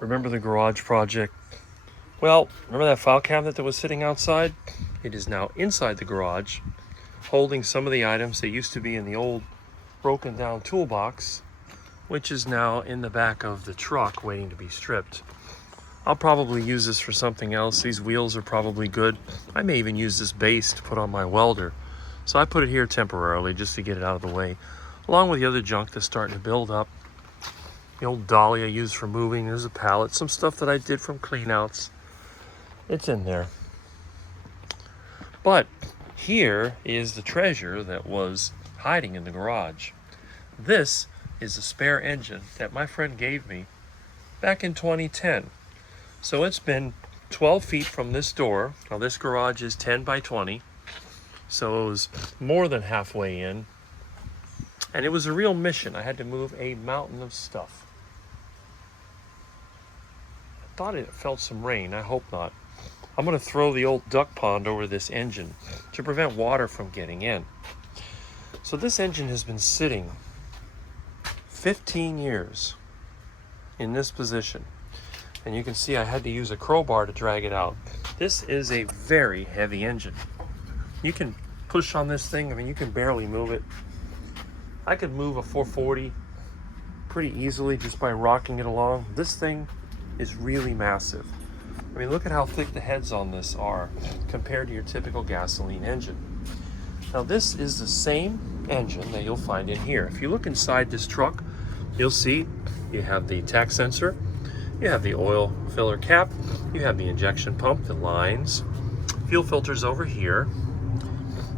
Remember the garage project? Well, remember that file cabinet that was sitting outside? It is now inside the garage, holding some of the items that used to be in the old broken down toolbox, which is now in the back of the truck waiting to be stripped. I'll probably use this for something else. These wheels are probably good. I may even use this base to put on my welder. So I put it here temporarily just to get it out of the way, along with the other junk that's starting to build up. The old dolly I used for moving. There's a pallet, some stuff that I did from cleanouts. It's in there. But here is the treasure that was hiding in the garage. This is a spare engine that my friend gave me back in 2010. So it's been 12 feet from this door. Now this garage is 10 by 20. So it was more than halfway in. And it was a real mission. I had to move a mountain of stuff. I thought it felt some rain. I hope not. I'm going to throw the old duck pond over this engine to prevent water from getting in. So this engine has been sitting 15 years in this position. And you can see I had to use a crowbar to drag it out. This is a very heavy engine. You can push on this thing. I mean, you can barely move it. I could move a 440 pretty easily just by rocking it along. This thing is really massive. I mean, look at how thick the heads on this are compared to your typical gasoline engine. Now, this is the same engine that you'll find in here. If you look inside this truck, you'll see you have the tach sensor, you have the oil filler cap, you have the injection pump, the lines, fuel filters over here.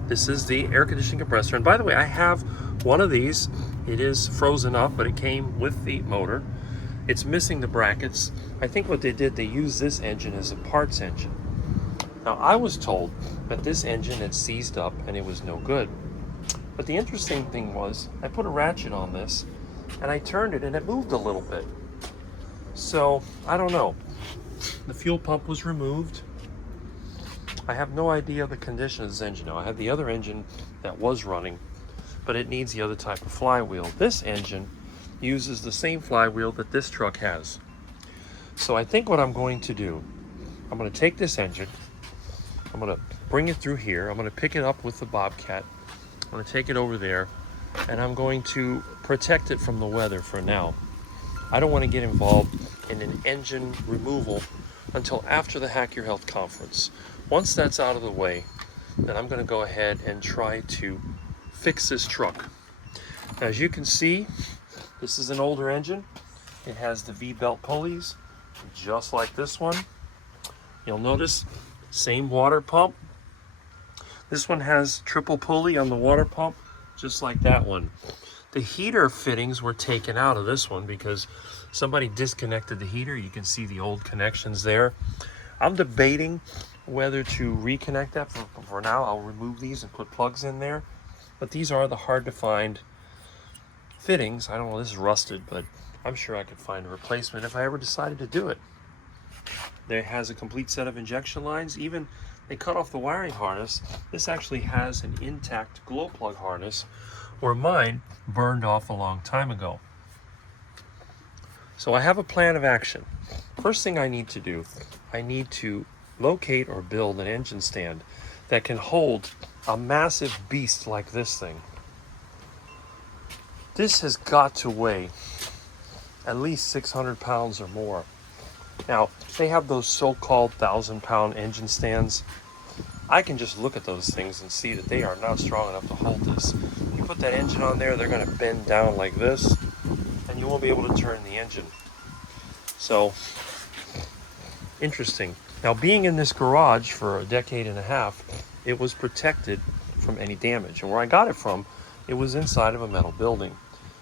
This is the air conditioning compressor. And by the way, I have one of these. It is frozen up, but it came with the motor. It's missing the brackets. I think what they did, they used this engine as a parts engine. Now, I was told that this engine had seized up and it was no good. But the interesting thing was, I put a ratchet on this and I turned it and it moved a little bit. So, I don't know. The fuel pump was removed. I have no idea the condition of this engine now. I have the other engine that was running, but it needs the other type of flywheel. This engine uses the same flywheel that this truck has. So I think what I'm going to do, I'm going to take this engine, I'm going to bring it through here, I'm going to pick it up with the Bobcat, I'm going to take it over there, and I'm going to protect it from the weather for now. I don't want to get involved in an engine removal until after the Hack Your Health conference. Once that's out of the way, then I'm going to go ahead and try to fix this truck. As you can see, this is an older engine. It has the V-belt pulleys, just like this one. You'll notice, same water pump. This one has triple pulley on the water pump, just like that one. The heater fittings were taken out of this one because somebody disconnected the heater. You can see the old connections there. I'm debating whether to reconnect that. For now, I'll remove these and put plugs in there. But these are the hard to find fittings. I don't know, this is rusted, but I'm sure I could find a replacement if I ever decided to do it. There has a complete set of injection lines. Even they cut off the wiring harness. This actually has an intact glow plug harness, where mine burned off a long time ago. So I have a plan of action. First thing I need to do, I need to locate or build an engine stand that can hold a massive beast like this thing. This has got to weigh at least 600 pounds or more. Now, they have those so-called 1,000-pound engine stands. I can just look at those things and see that they are not strong enough to hold this. You put that engine on there, they're going to bend down like this, and you won't be able to turn the engine. So, interesting. Now, being in this garage for a decade and a half, it was protected from any damage. And where I got it from, it was inside of a metal building.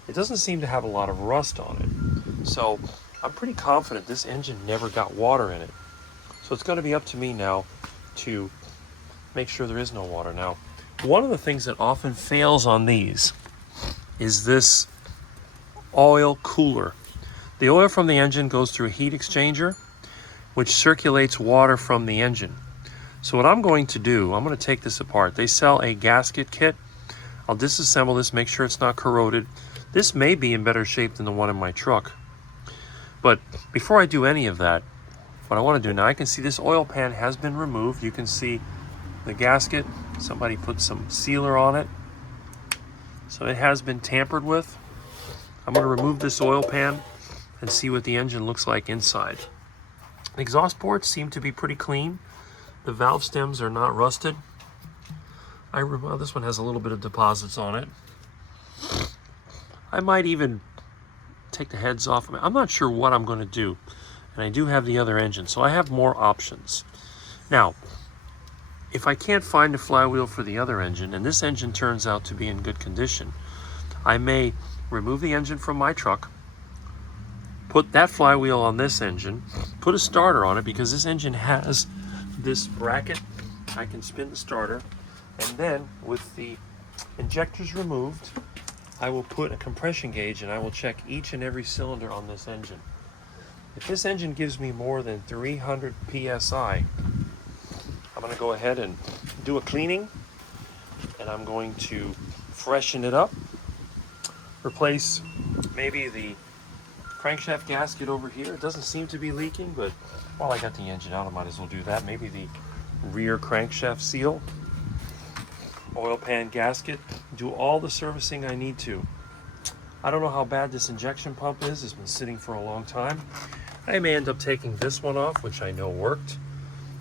It doesn't seem to have a lot of rust on it. So, I'm pretty confident this engine never got water in it. So it's going to be up to me now to make sure there is no water. Now, one of the things that often fails on these is this oil cooler. The oil from the engine goes through a heat exchanger, which circulates water from the engine. So what I'm going to do, I'm going to take this apart. They sell a gasket kit. I'll disassemble this, make sure it's not corroded. This may be in better shape than the one in my truck. But before I do any of that, what I want to do now, I can see this oil pan has been removed. You can see the gasket. Somebody put some sealer on it. So it has been tampered with. I'm going to remove this oil pan and see what the engine looks like inside. The exhaust ports seem to be pretty clean. The valve stems are not rusted. This one has a little bit of deposits on it. I might even take the heads off. I'm not sure what I'm going to do. And I do have the other engine, so I have more options. Now, if I can't find a flywheel for the other engine, and this engine turns out to be in good condition, I may remove the engine from my truck, put that flywheel on this engine, put a starter on it, because this engine has this bracket. I can spin the starter, and then with the injectors removed, I will put a compression gauge and I will check each and every cylinder on this engine. If this engine gives me more than 300 PSI, I'm going to go ahead and do a cleaning, and I'm going to freshen it up, replace maybe the crankshaft gasket over here. It doesn't seem to be leaking, but while I got the engine out, I might as well do that. Maybe the rear crankshaft seal, oil pan gasket, do all the servicing I need to. I don't know how bad this injection pump is. It's been sitting for a long time. I may end up taking this one off, which I know worked,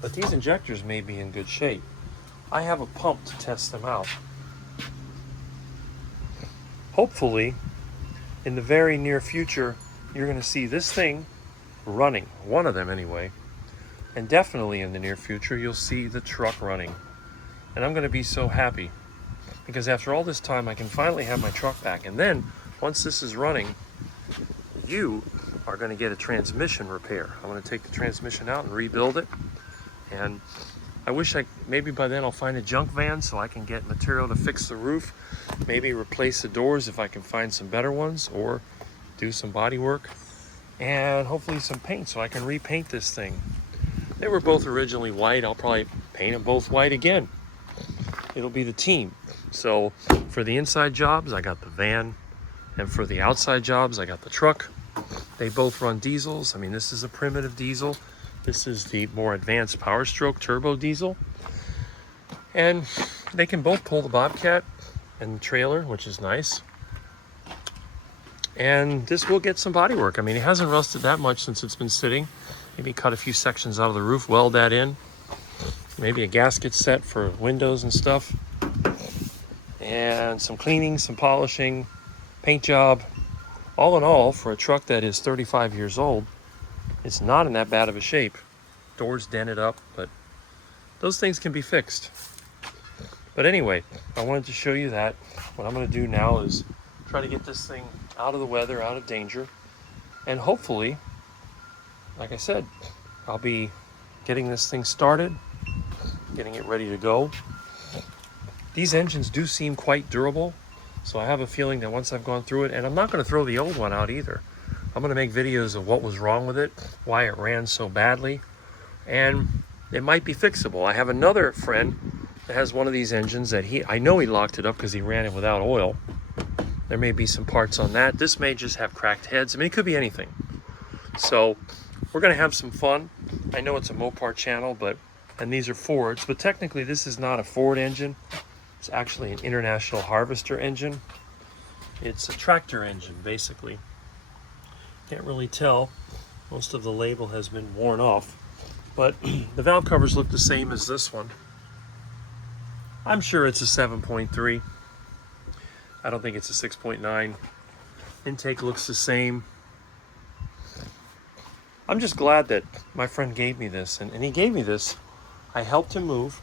but these injectors may be in good shape. I have a pump to test them out. Hopefully, in the very near future, you're going to see this thing running, one of them anyway, and definitely in the near future, you'll see the truck running. And I'm going to be so happy, because after all this time, I can finally have my truck back. And then, once this is running, you are going to get a transmission repair. I'm going to take the transmission out and rebuild it. And I wish maybe by then I'll find a junk van so I can get material to fix the roof, maybe replace the doors if I can find some better ones, or do some body work, and hopefully some paint so I can repaint this thing. They were both originally white. I'll probably paint them both white again. It'll be the team. So for the inside jobs, I got the van, and for the outside jobs, I got the truck. They both run diesels. I mean, this is a primitive diesel. This is the more advanced Power Stroke turbo diesel. And they can both pull the Bobcat and the trailer, which is nice. And this will get some body work. I mean, it hasn't rusted that much since it's been sitting. Maybe cut a few sections out of the roof, weld that in. Maybe a gasket set for windows and stuff. And some cleaning, some polishing, paint job. All in all, for a truck that is 35 years old, it's not in that bad of a shape. Doors dented up, but those things can be fixed. But anyway, I wanted to show you that. What I'm going to do now is try to get this thing out of the weather, out of danger. And hopefully, like I said, I'll be getting this thing started, getting it ready to go. These engines do seem quite durable. So I have a feeling that once I've gone through it, and I'm not going to throw the old one out either. I'm going to make videos of what was wrong with it, why it ran so badly, and it might be fixable. I have another friend that has one of these engines that I know he locked it up because he ran it without oil. There may be some parts on that. This may just have cracked heads. I mean, it could be anything. So we're going to have some fun. I know it's a Mopar channel, and these are Fords, but technically this is not a Ford engine. It's actually an International Harvester engine. It's a tractor engine, basically. Can't really tell. Most of the label has been worn off, but the valve covers look the same as this one. I'm sure it's a 7.3. I don't think it's a 6.9. Intake looks the same. I'm just glad that my friend gave me this, and he gave me this. I helped him move,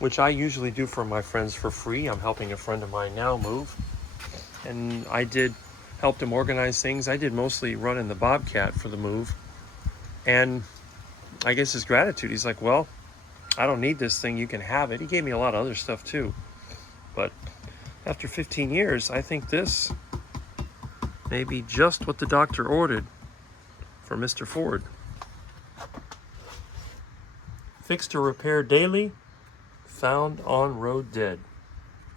which I usually do for my friends for free. I'm helping a friend of mine now move. And I helped him organize things. I did mostly running the Bobcat for the move. And I guess his gratitude, he's like, well, I don't need this thing, you can have it. He gave me a lot of other stuff too. But after 15 years, I think this may be just what the doctor ordered for Mr. Ford. Fix to repair daily, found on road dead.